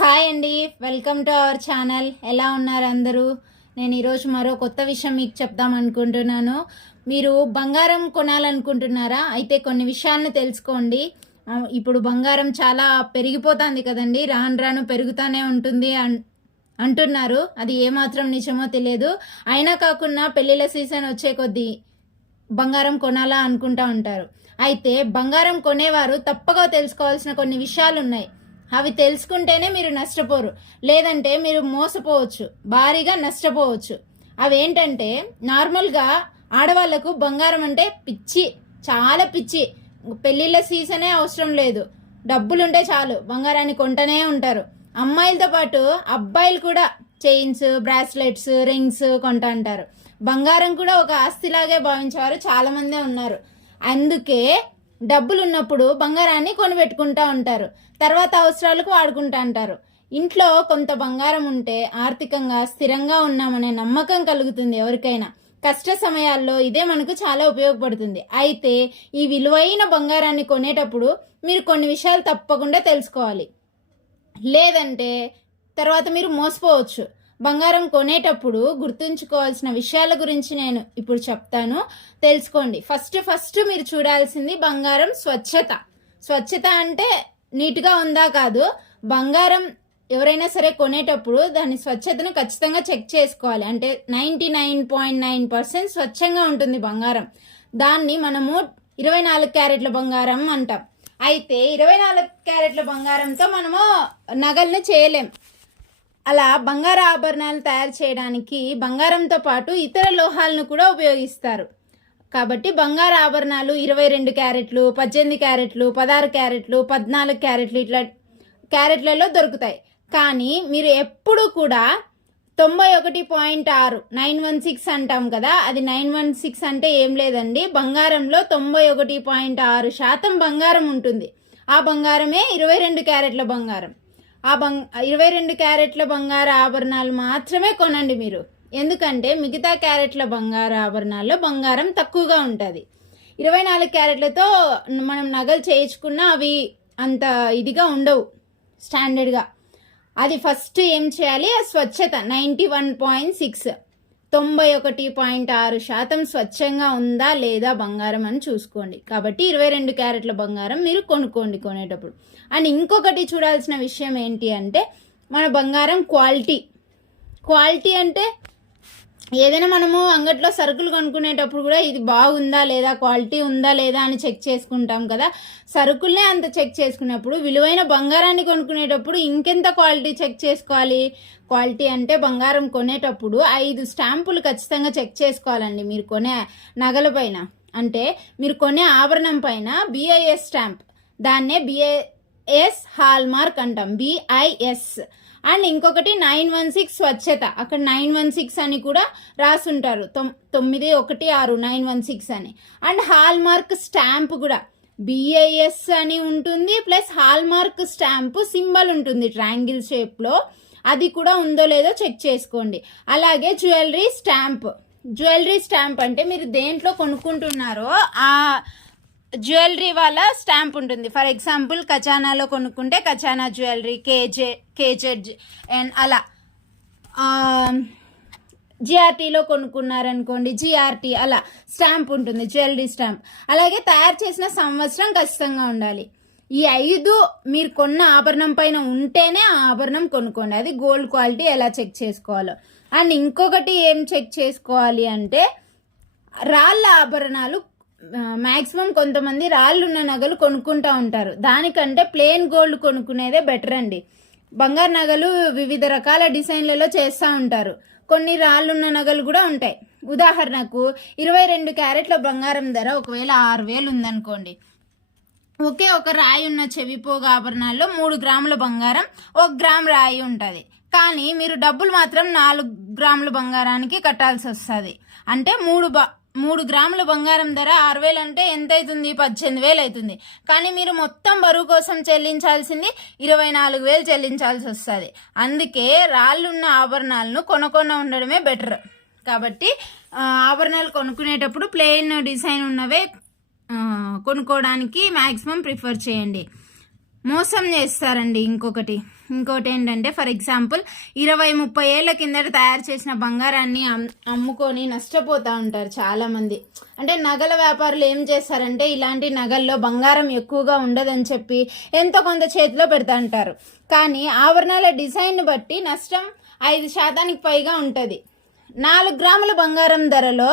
Hi అండి, welcome to our channel. ఎలా ఉన్నారు అందరూ? నేను ఈరోజు మరో కొత్త విషయం మీకు చెప్దాం అనుకుంటున్నాను. మీరు బంగారం కొనాలనుకుంటున్నారా? అయితే కొన్ని విషయాలను తెలుసుకోండి. ఇప్పుడు బంగారం చాలా పెరిగిపోతుంది కదండి, రాను రాను పెరుగుతూనే ఉంటుంది అంటున్నారు. అది ఏమాత్రం నిజమో తెలియదు. అయినా కాకుండా పెళ్ళిళ్ళ సీజన్ వచ్చే కొద్దీ బంగారం కొనాలా అనుకుంటా ఉంటారు. అయితే బంగారం కొనేవారు తప్పగా తెలుసుకోవాల్సిన కొన్ని విషయాలు ఉన్నాయి. అవి తెలుసుకుంటేనే మీరు నష్టపోరు, లేదంటే మీరు మోసపోవచ్చు, భారీగా నష్టపోవచ్చు. అవేంటంటే, నార్మల్గా ఆడవాళ్లకు బంగారం అంటే పిచ్చి, చాలా పిచ్చి. పెళ్లిళ్ళ సీజనే అవసరం లేదు, డబ్బులుంటే చాలు బంగారాన్ని కొంటనే ఉంటారు. అమ్మాయిలతో పాటు అబ్బాయిలు కూడా చైన్స్, బ్రాస్లెట్స్, రింగ్స్ కొంటా అంటారు. బంగారం కూడా ఒక ఆస్తిలాగే భావించేవారు చాలా మందే ఉన్నారు. అందుకే డబ్బులు ఉన్నప్పుడు బంగారాన్ని కొనిపెట్టుకుంటా ఉంటారు, తర్వాత అవసరాలకు వాడుకుంటా అంటారు. ఇంట్లో కొంత బంగారం ఉంటే ఆర్థికంగా స్థిరంగా ఉన్నామనే నమ్మకం కలుగుతుంది ఎవరికైనా. కష్ట సమయాల్లో ఇదే మనకు చాలా ఉపయోగపడుతుంది. అయితే ఈ విలువైన బంగారాన్ని కొనేటప్పుడు మీరు కొన్ని విషయాలు తప్పకుండా తెలుసుకోవాలి, లేదంటే తర్వాత మీరు మోసపోవచ్చు. బంగారం కొనేటప్పుడు గుర్తుంచుకోవాల్సిన విషయాల గురించి నేను ఇప్పుడు చెప్తాను, తెలుసుకోండి. ఫస్ట్ మీరు చూడాల్సింది బంగారం స్వచ్ఛత. స్వచ్ఛత అంటే నీట్గా ఉందా కాదు, బంగారం ఎవరైనా సరే కొనేటప్పుడు దాని స్వచ్ఛతను ఖచ్చితంగా చెక్ చేసుకోవాలి. అంటే 99.9% స్వచ్ఛంగా ఉంటుంది బంగారం. దాన్ని మనము 24 క్యారెట్ల బంగారం అంటాం. అయితే 24 క్యారెట్ల బంగారంతో మనము నగలను చేయలేం. అలా బంగారు ఆభరణాలు తయారు చేయడానికి బంగారంతో పాటు ఇతర లోహాలను కూడా ఉపయోగిస్తారు. కాబట్టి బంగారు ఆభరణాలు 22 క్యారెట్లు, 18 క్యారెట్లు, 16 క్యారెట్లు, 14 క్యారెట్లు ఇట్లా క్యారెట్లలో దొరుకుతాయి. కానీ మీరు ఎప్పుడు కూడా 91.6 916 అంటాం కదా, అది 916 అంటే ఏం లేదండి, బంగారంలో 91.6% బంగారం ఉంటుంది. ఆ బంగారమే 22 క్యారెట్ల బంగారం. 22 క్యారెట్ల బంగారు ఆభరణాలు మాత్రమే కొనండి మీరు. ఎందుకంటే మిగతా క్యారెట్ల బంగారు ఆభరణాల్లో బంగారం తక్కువగా ఉంటుంది. 24 క్యారెట్లతో మనం నగలు చేయించుకున్నా అవి అంత ఇదిగా ఉండవు, స్టాండర్డ్గా. అది ఫస్ట్ ఏం చేయాలి, స్వచ్ఛత 91.6 91.6% స్వచ్ఛంగా ఉందా లేదా బంగారం అని చూసుకోండి. కాబట్టి 22 క్యారెట్ల బంగారం మీరు కొనుక్కోండి కొనేటప్పుడు. అండ్ ఇంకొకటి చూడాల్సిన విషయం ఏంటి అంటే, మన బంగారం క్వాలిటీ అంటే ఏదైనా మనము అంగట్లో సరుకులు కొనుక్కునేటప్పుడు కూడా ఇది బాగుందా లేదా, క్వాలిటీ ఉందా లేదా అని చెక్ చేసుకుంటాం కదా. సరుకుల్నే అంత చెక్ చేసుకున్నప్పుడు విలువైన బంగారాన్ని కొనుక్కునేటప్పుడు ఇంకెంత క్వాలిటీ చెక్ చేసుకోవాలి. క్వాలిటీ అంటే బంగారం కొనేటప్పుడు 5 స్టాంపులు ఖచ్చితంగా చెక్ చేసుకోవాలండి మీరు కొనే నగల పైన. అంటే మీరు కొనే ఆభరణం పైన BIS స్టాంప్, దాన్నే BIS హాల్ మార్క్ అంటాం, BIS. అండ్ ఇంకొకటి 916 స్వచ్ఛత, అక్కడ 916 అని కూడా రాసుంటారు, 916 916 అని. అండ్ హాల్ మార్క్ స్టాంప్ కూడా BIS అని ఉంటుంది, plus hall mark stamp symbol ఉంటుంది ట్రయాంగిల్ షేప్లో, అది కూడా ఉందో లేదో చెక్ చేసుకోండి. అలాగే జ్యువెలరీ స్టాంప్ అంటే మీరు దేంట్లో కొనుక్కుంటున్నారో ఆ జ్యువెలరీ వాళ్ళ స్టాంప్ ఉంటుంది. ఫర్ ఎగ్జాంపుల్ ఖజానాలో కొనుక్కుంటే ఖజానా జ్యువెలరీ, కేజెడ్ అండ్ అలా. GRTలో కొనుక్కున్నారనుకోండి GRT, అలా స్టాంప్ ఉంటుంది, జ్యువెలరీ స్టాంప్. అలాగే తయారు చేసిన సంవత్సరం ఖచ్చితంగా ఉండాలి. ఈ 5 మీరు కొన్న ఆభరణం పైన ఉంటేనే ఆ ఆభరణం కొనుక్కోండి. అది గోల్డ్ క్వాలిటీ ఎలా చెక్ చేసుకోవాలో. అండ్ ఇంకొకటి ఏం చెక్ చేసుకోవాలి అంటే, రాళ్ళ ఆభరణాలు. మ్యాక్సిమం కొంతమంది రాళ్ళున్న నగలు కొనుక్కుంటా ఉంటారు, దానికంటే ప్లెయిన్ గోల్డ్ కొనుక్కునేదే బెటర్ అండి. బంగారు నగలు వివిధ రకాల డిజైన్లలో చేస్తూ ఉంటారు, కొన్ని రాళ్ళున్న నగలు కూడా ఉంటాయి. ఉదాహరణకు 22 క్యారెట్ల బంగారం ధర ఒకవేళ 6,000 ఉందనుకోండి, ఒకే ఒక రాయి ఉన్న చెవిపోగ ఆభరణాల్లో 3 గ్రాముల బంగారం, 1 గ్రామ్ రాయి ఉంటుంది. కానీ మీరు డబ్బులు మాత్రం 4 గ్రాముల బంగారానికి కట్టాల్సి వస్తుంది. అంటే 3 గ్రాముల బంగారం ధర 6,000 అంటే ఎంత అవుతుంది, 18,000 అవుతుంది. కానీ మీరు మొత్తం బరువు కోసం చెల్లించాల్సింది 24,000 చెల్లించాల్సి వస్తుంది. అందుకే రాళ్ళున్న ఆభరణాలను కొనకుండా ఉండడమే బెటర్. కాబట్టి ఆభరణాలు కొనుక్కునేటప్పుడు ప్లెయిన్ డిజైన్ ఉన్నవే కొనుక్కోవడానికి మ్యాక్సిమం ప్రిఫర్ చేయండి. మోసం చేస్తారండి. ఇంకొకటి ఇంకోటి ఏంటంటే ఫర్ ఎగ్జాంపుల్ 20-30 ఏళ్ల కిందట తయారు చేసిన బంగారాన్ని అమ్ముకొని నష్టపోతూ ఉంటారు చాలామంది. అంటే నగల వ్యాపారులు ఏం చేస్తారంటే ఇలాంటి నగల్లో బంగారం ఎక్కువగా ఉండదని చెప్పి ఎంతో కొంత చేతిలో పెడతా ఉంటారు. కానీ ఆభరణాల డిజైన్ బట్టి నష్టం 5% పైగా ఉంటుంది. 4 గ్రాముల బంగారం ధరలో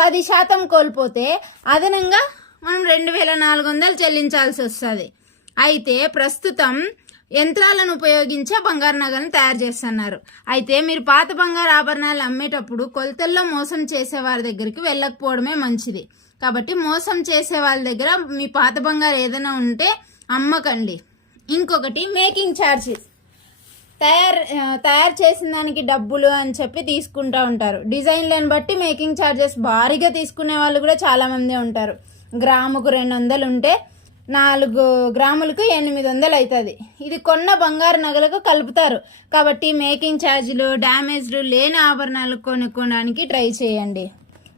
10% కోల్పోతే అదనంగా మనం 2400 చెల్లించాల్సి వస్తుంది. అయితే ప్రస్తుతం యంత్రాలను ఉపయోగించే బంగారు నగలను తయారు చేస్తున్నారు. అయితే మీరు పాత బంగారు ఆభరణాలు అమ్మేటప్పుడు కొలతల్లో మోసం చేసే వారి దగ్గరికి వెళ్ళకపోవడమే మంచిది. కాబట్టి మోసం చేసే వాళ్ళ దగ్గర మీ పాత బంగారు ఏదైనా ఉంటే అమ్మకండి. ఇంకొకటి మేకింగ్ ఛార్జెస్, తయారు చేసిన దానికి డబ్బులు అని చెప్పి తీసుకుంటూ ఉంటారు. డిజైన్లను బట్టి మేకింగ్ ఛార్జెస్ భారీగా తీసుకునే వాళ్ళు కూడా చాలామంది ఉంటారు. గ్రాముకు 200 ఉంటే 4 గ్రాములకు 800 అవుతుంది. ఇది కొన్న బంగారు నగలకు కలుపుతారు. కాబట్టి మేకింగ్ ఛార్జీలు, డ్యామేజ్లు లేని ఆభరణాలు కొనుక్కోవడానికి ట్రై చేయండి.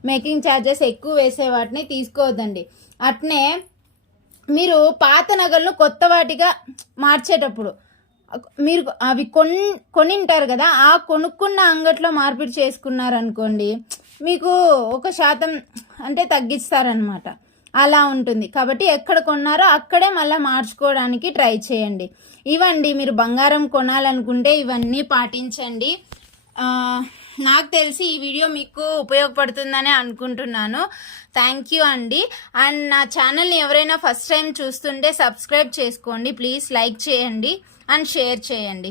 మేకింగ్ ఛార్జెస్ ఎక్కువ వేసే వాటిని తీసుకోవద్దండి. అట్నే మీరు పాత నగలను కొత్త వాటిగా మార్చేటప్పుడు మీరు అవి కొనింటారు కదా, ఆ కొనుక్కున్న అంగట్లో మార్పిడి చేసుకున్నారనుకోండి మీకు 1% అంటే తగ్గిస్తారనమాట. అలా ఉంటుంది. కాబట్టి ఎక్కడ కొన్నారో అక్కడే మళ్ళీ మార్చుకోవడానికి ట్రై చేయండి. ఇవండి, మీరు బంగారం కొనాలనుకుంటే ఇవన్నీ పాటించండి. నాకు తెలిసి ఈ వీడియో మీకు ఉపయోగపడుతుందని అనుకుంటున్నాను. థ్యాంక్ యూ అండి. అండ్ నా ఛానల్ని ఎవరైనా ఫస్ట్ టైం చూస్తుంటే సబ్స్క్రైబ్ చేసుకోండి ప్లీజ్, లైక్ చేయండి అండ్ షేర్ చేయండి.